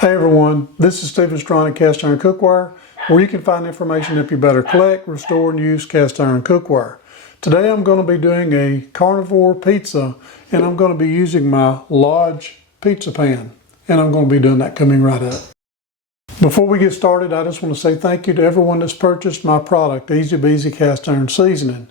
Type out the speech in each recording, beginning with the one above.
Hey everyone, this is Stephen Strong at Cast Iron Cookware, where you can find information to help you better collect, restore, and use cast iron cookware. Today I'm going to be doing a carnivore pizza, and I'm going to be using my Lodge pizza pan, and I'm going to be doing that coming right up. Before we get started, I just want to say thank you to everyone that's purchased my product, Easy Beezy Cast Iron Seasoning.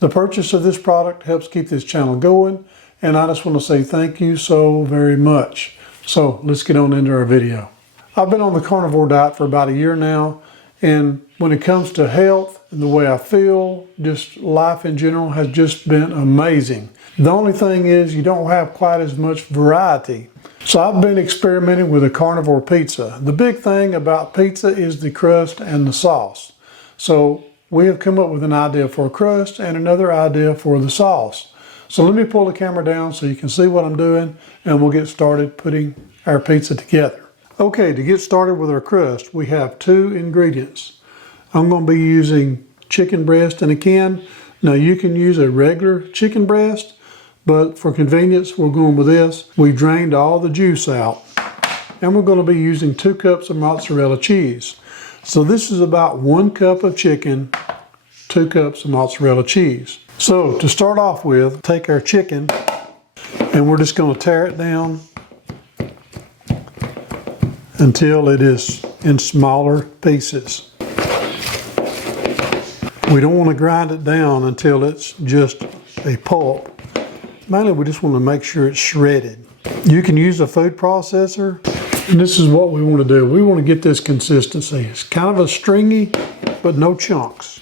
The purchase of this product helps keep this channel going, and I just want to say thank you so very much. So let's get on into our video. I've been on the carnivore diet for about a year now, and when it comes to health and the way I feel, just life in general has just been amazing. The only thing is you don't have quite as much variety. So I've been experimenting with a carnivore pizza. The big thing about pizza is the crust and the sauce. So we have come up with an idea for a crust and another idea for the sauce. So let me pull the camera down so you can see what I'm doing, and we'll get started putting our pizza together. Okay, to get started with our crust, we have two ingredients. I'm going to be using chicken breast in a can. Now you can use a regular chicken breast, but for convenience, we're going with this. We've drained all the juice out, and we're going to be using 2 cups of mozzarella cheese. So this is about 1 cup of chicken, 2 cups of mozzarella cheese. So to start off with, take our chicken and we're just going to tear it down until it is in smaller pieces. We don't want to grind it down until it's just a pulp. Mainly we just want to make sure it's shredded. You can use a food processor, and this is what we want to do. We want to get this consistency. It's kind of a stringy, but no chunks.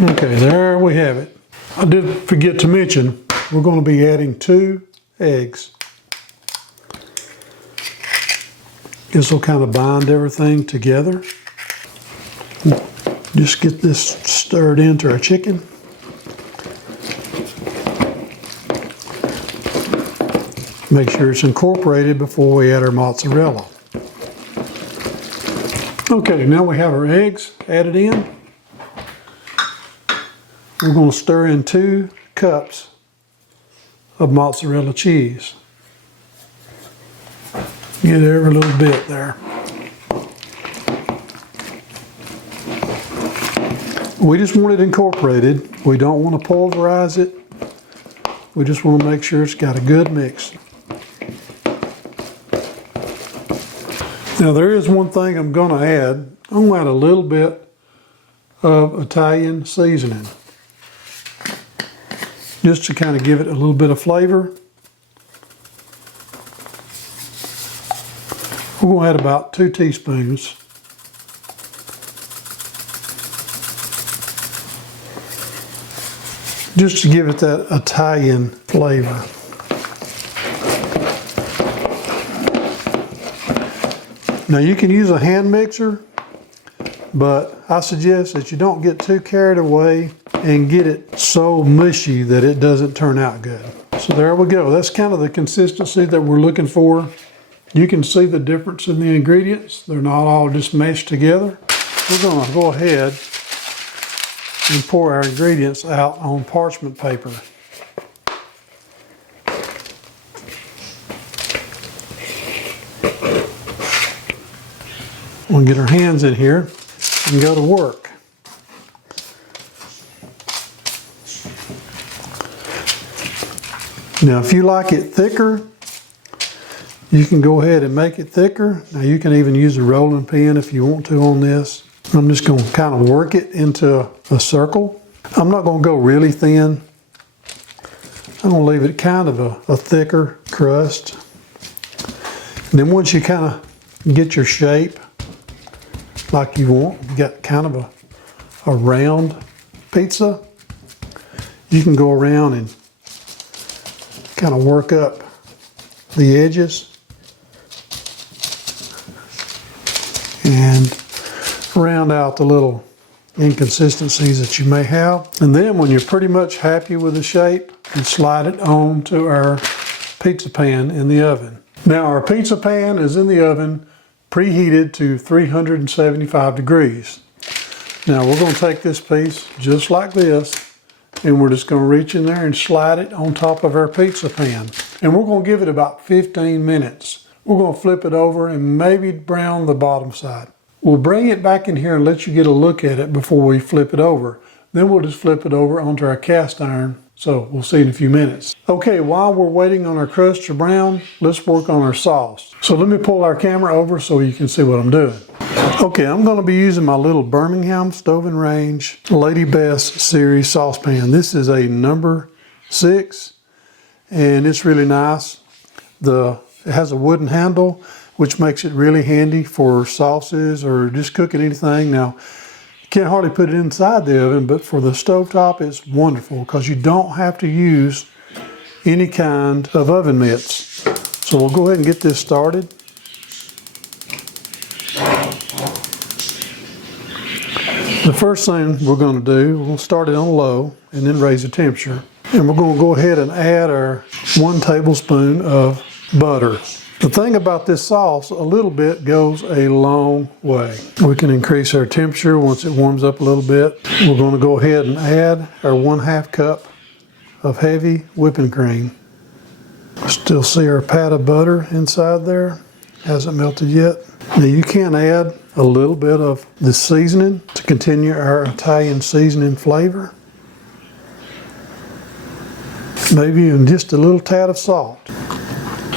Okay, there we have it. I did forget to mention, we're going to be adding 2 eggs. This will kind of bind everything together. Just get this stirred into our chicken. Make sure it's incorporated before we add our mozzarella. Okay, now we have our eggs added in. We're going to stir in 2 cups of mozzarella cheese. Get every little bit there. We just want it incorporated. We don't want to pulverize it. We just want to make sure it's got a good mix. Now there is one thing I'm going to add. I'm going to add a little bit of Italian seasoning, just to kind of give it a little bit of flavor. We're going to add about 2 teaspoons. Just to give it that Italian flavor. Now you can use a hand mixer, but I suggest that you don't get too carried away and get it so mushy that it doesn't turn out good. So there we go. That's kind of the consistency that we're looking for. You can see the difference in the ingredients. They're not all just meshed together. We're going to go ahead and pour our ingredients out on parchment paper. We'll get our hands in here and go to work. Now if you like it thicker, you can go ahead and make it thicker. Now you can even use a rolling pin if you want to on this. I'm just going to kind of work it into a circle. I'm not going to go really thin. I'm going to leave it kind of a thicker crust. And then once you kind of get your shape like you want, you got kind of a round pizza, you can go around and kind of work up the edges and round out the little inconsistencies that you may have. And then when you're pretty much happy with the shape, you slide it on to our pizza pan in the oven. Now our pizza pan is in the oven preheated to 375 degrees. Now we're going to take this piece just like this, and we're just going to reach in there and slide it on top of our pizza pan. And we're going to give it about 15 minutes we're going to flip it over and maybe brown the bottom side. We'll bring it back in here and let you get a look at it before we flip it over. Then we'll just flip it over onto our cast iron. So we'll see in a few minutes. Okay, while we're waiting on our crust to brown, let's work on our sauce. So let me pull our camera over so you can see what I'm doing. Okay, I'm going to be using my little Birmingham Stove and Range Lady Best series saucepan. This is a number 6 and it's really nice. It has a wooden handle, which makes it really handy for sauces or just cooking anything. Now, you can't hardly put it inside the oven, but for the stovetop, it's wonderful because you don't have to use any kind of oven mitts. So we'll go ahead and get this started. The first thing we're going to do, we'll start it on low and then raise the temperature. And we're going to go ahead and add our 1 tablespoon of butter. The thing about this sauce, a little bit goes a long way. We can increase our temperature once it warms up a little bit. We're going to go ahead and add our 1/2 cup of heavy whipping cream. Still see our pat of butter inside there. Hasn't melted yet. Now you can add a little bit of the seasoning to continue our Italian seasoning flavor. Maybe even just a little tad of salt.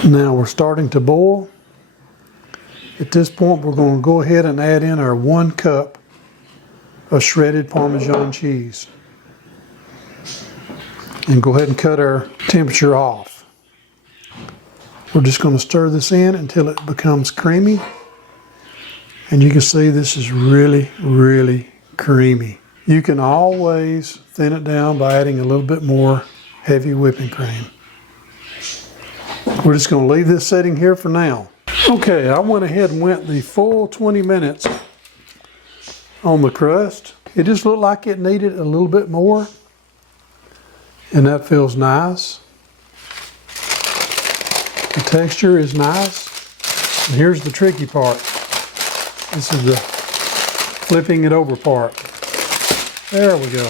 Now we're starting to boil. At this point, we're going to go ahead and add in our 1 cup of shredded Parmesan cheese. And go ahead and cut our temperature off. We're just going to stir this in until it becomes creamy. And you can see this is really, really creamy. You can always thin it down by adding a little bit more heavy whipping cream. We're just going to leave this setting here for now. Okay, I went ahead and went the full 20 minutes on the crust. It just looked like it needed a little bit more, and that feels nice. The texture is nice. And here's the tricky part. This is the flipping it over part. There we go.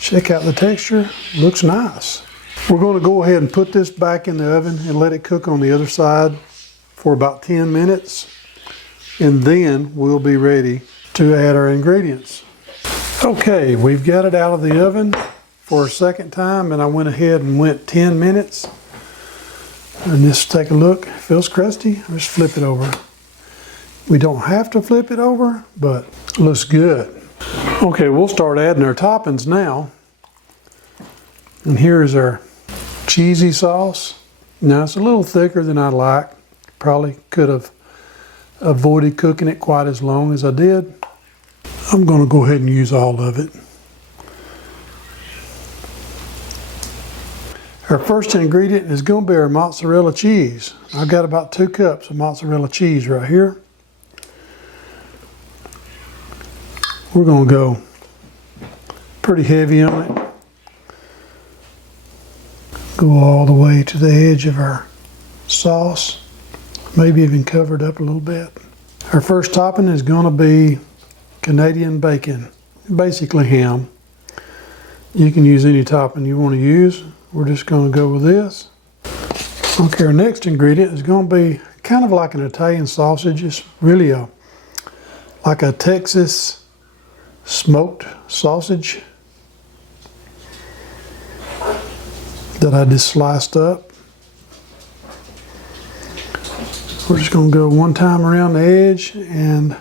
Check out the texture. Looks nice. We're going to go ahead and put this back in the oven and let it cook on the other side for about 10 minutes. And then we'll be ready to add our ingredients. Okay, we've got it out of the oven for a second time, and I went ahead and went 10 minutes. And just take a look. It feels crusty. Just flip it over. We don't have to flip it over, but it looks good. Okay, we'll start adding our toppings now. And here's our cheesy sauce. Now it's a little thicker than I'd like. Probably could have avoided cooking it quite as long as I did. I'm going to go ahead and use all of it. Our first ingredient is going to be our mozzarella cheese. I've got about 2 cups of mozzarella cheese right here. We're going to go pretty heavy on it. Go all the way to the edge of our sauce. Maybe even cover it up a little bit. Our first topping is going to be Canadian bacon, basically ham. You can use any topping you want to use. We're just going to go with this. Okay, our next ingredient is going to be kind of like an Italian sausage. It's really like a Texas smoked sausage that I just sliced up. We're just going to go one time around the edge and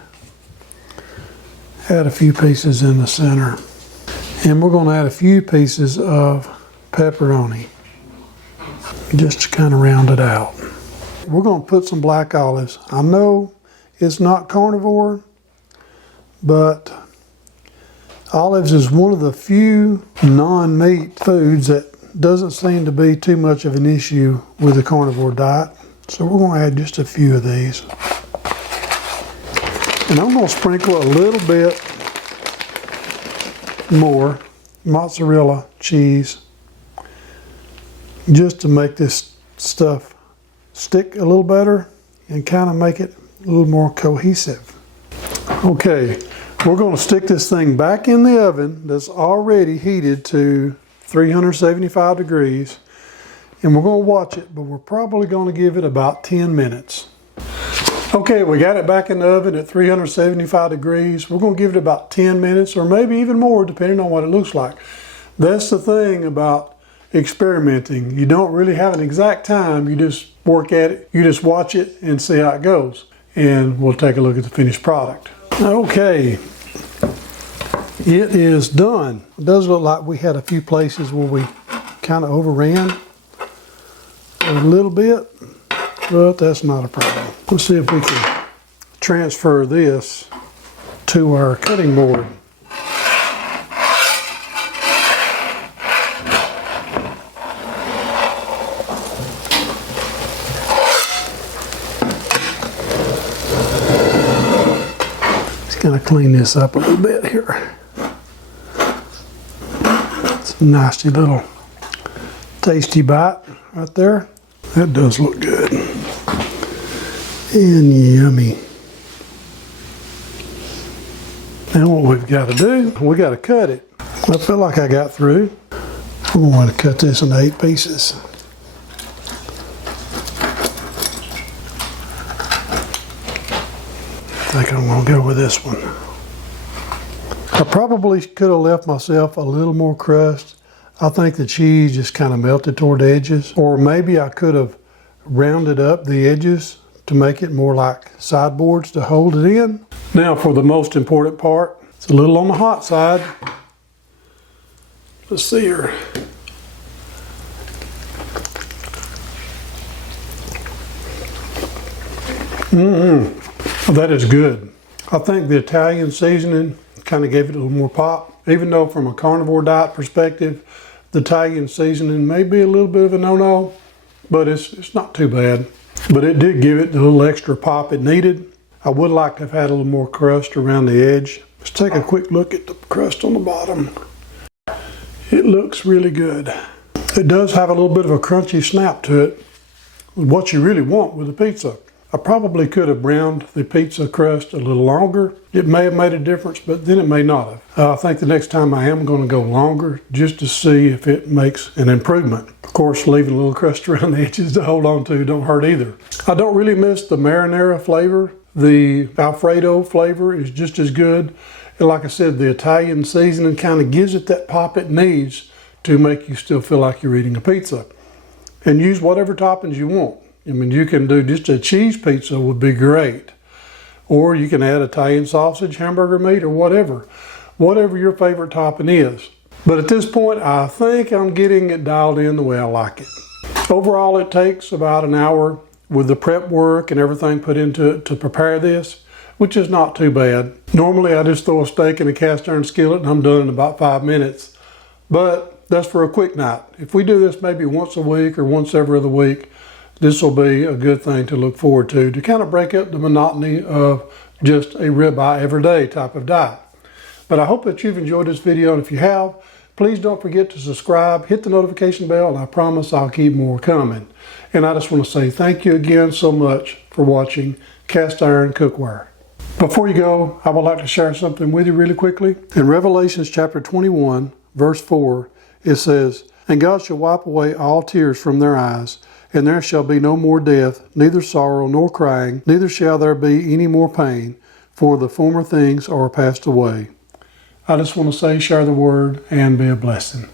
add a few pieces in the center. And we're going to add a few pieces of pepperoni just to kind of round it out. We're going to put some black olives. I know it's not carnivore, but olives is one of the few non-meat foods that doesn't seem to be too much of an issue with the carnivore diet. So we're going to add just a few of these. And I'm going to sprinkle a little bit more mozzarella cheese just to make this stuff stick a little better and kind of make it a little more cohesive. Okay, we're going to stick this thing back in the oven that's already heated to 375 degrees, and we're going to watch it, but we're probably going to give it about 10 minutes. Okay, we got it back in the oven at 375 degrees. We're going to give it about 10 minutes or maybe even more depending on what it looks like. That's the thing about experimenting. You don't really have an exact time. You just work at it. You just watch it and see how it goes. And we'll take a look at the finished product. Okay, it is done. It does look like we had a few places where we kind of overran a little bit, but that's not a problem. Let's see if we can transfer this to our cutting board. Gonna clean this up a little bit here. It's a nasty little tasty bite right there. That does look good and yummy. Now what we've got to do, we got to cut it. I feel like I got through. I'm going to cut this into 8 pieces. I think I'm going to go with this one. I probably could have left myself a little more crust. I think the cheese just kind of melted toward the edges. Or maybe I could have rounded up the edges to make it more like sideboards to hold it in. Now for the most important part. It's a little on the hot side. Let's see here. That is good. I think the Italian seasoning kind of gave it a little more pop. Even though from a carnivore diet perspective, the Italian seasoning may be a little bit of a no-no, but it's not too bad. But it did give it the little extra pop it needed. I would like to have had a little more crust around the edge. Let's take a quick look at the crust on the bottom. It looks really good. It does have a little bit of a crunchy snap to it, what you really want with a pizza. I probably could have browned the pizza crust a little longer. It may have made a difference, but then it may not have. I think the next time I am going to go longer just to see if it makes an improvement. Of course, leaving a little crust around the edges to hold on to don't hurt either. I don't really miss the marinara flavor. The Alfredo flavor is just as good. And like I said, the Italian seasoning kind of gives it that pop it needs to make you still feel like you're eating a pizza. And use whatever toppings you want. I mean, you can do just a cheese pizza would be great. Or you can add Italian sausage, hamburger meat, or whatever your favorite topping is. But at this point, I think I'm getting it dialed in the way I like it. Overall, it takes about an hour with the prep work and everything put into it to prepare this, which is not too bad. Normally, I just throw a steak in a cast iron skillet and I'm done in about 5 minutes. But that's for a quick night. If we do this maybe once a week or once every other week, this will be a good thing to look forward to kind of break up the monotony of just a ribeye everyday type of diet. But I hope that you've enjoyed this video, and if you have, please don't forget to subscribe, hit the notification bell, and I promise I'll keep more coming. And I just want to say thank you again so much for watching Cast Iron Cookware. Before you go, I would like to share something with you really quickly. In Revelations chapter 21, verse 4, it says, "And God shall wipe away all tears from their eyes, and there shall be no more death, neither sorrow nor crying, neither shall there be any more pain, for the former things are passed away." I just want to say, share the word and be a blessing.